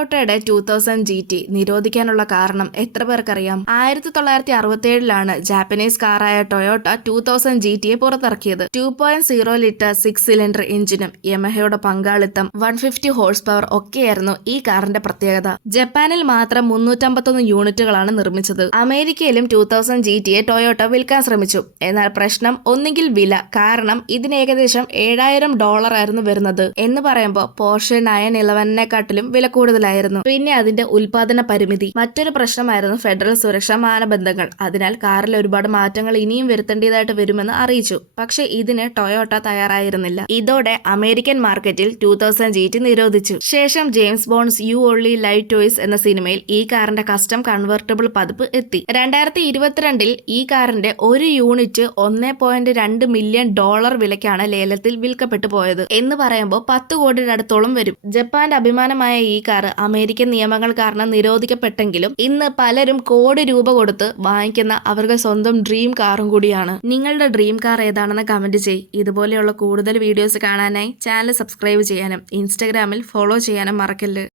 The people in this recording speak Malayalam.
ടൊയോട്ടയുടെ 2000 GT നിരോധിക്കാനുള്ള കാരണം എത്ര പേർക്കറിയാം? 1967 ജാപ്പനീസ് കാറായ ടൊയോട്ട 2000 GTയെ പുറത്തിറക്കിയത്. 2.0 ലിറ്റർ 6 സിലിണ്ടർ എഞ്ചിനും യമഹയുടെ പങ്കാളിത്തം 150 ഹോഴ്സ് പവർ ഒക്കെയായിരുന്നു ഈ കാറിന്റെ പ്രത്യേകത. ജപ്പാനിൽ മാത്രം 351 യൂണിറ്റുകളാണ് നിർമ്മിച്ചത്. അമേരിക്കയിലും 2000 GTയെ ടൊയോട്ട വിൽക്കാൻ ശ്രമിച്ചു. എന്നാൽ പ്രശ്നം ഒന്നുകിൽ വില, കാരണം ഇതിന് ഏകദേശം $7,000 ആയിരുന്നു വരുന്നത് എന്ന് പറയുമ്പോൾ പോർഷെ 911നെക്കാട്ടിലും വില കൂടുതലായിരുന്നു. പിന്നെ അതിന്റെ ഉൽപാദന പരിമിതി. മറ്റൊരു പ്രശ്നമായിരുന്നു ഫെഡറൽ സുരക്ഷാ മാനദണ്ഡങ്ങൾ. അതിനാൽ കാറിൽ ഒരുപാട് മാറ്റങ്ങൾ ഇനിയും വരുത്തേണ്ടതായിട്ട് വരുമെന്ന് അറിയിച്ചു. പക്ഷേ ഇതിന് ടൊയോട്ട തയ്യാറായിരുന്നില്ല. ഇതോടെ അമേരിക്കൻ മാർക്കറ്റിൽ 2000 GT നിരോധിച്ചു. ശേഷം James bonds you only live toys എന്ന സിനിമയിൽ ഈ കാറിന്റെ കസ്റ്റം കൺവെർട്ടബിൾ പതിപ്പ് എത്തി. 2022 ഈ കാറിന്റെ ഒരു യൂണിറ്റ് $1.2 മില്യൺ വിലയ്ക്കാണ് ലേലത്തിൽ വിൽക്കപ്പെട്ടു പോയത് എന്ന് പറയുമ്പോൾ 10 കോടിയുടെ അടുത്തോളം വരും. ജപ്പാന്റെ അഭിമാനമായ ഈ കാർ അമേരിക്കൻ നിയമങ്ങൾ കാരണം നിരോധിക്കപ്പെട്ടെങ്കിലും ഇന്ന് പലരും കോടി രൂപ കൊടുത്ത് വാങ്ങിക്കുന്ന അവരുടെ സ്വന്തം ഡ്രീം കാറും കൂടിയാണ്. നിങ്ങളുടെ ഡ്രീം കാർ ഏതാണെന്ന് കമന്റ് ചെയ്യ്. ഇതുപോലെയുള്ള കൂടുതൽ വീഡിയോസ് കാണാനായി ചാനൽ സബ്സ്ക്രൈബ് ചെയ്യാനും ഇൻസ്റ്റഗ്രാമിൽ ഫോളോ ചെയ്യാനും മറക്കല്ല്.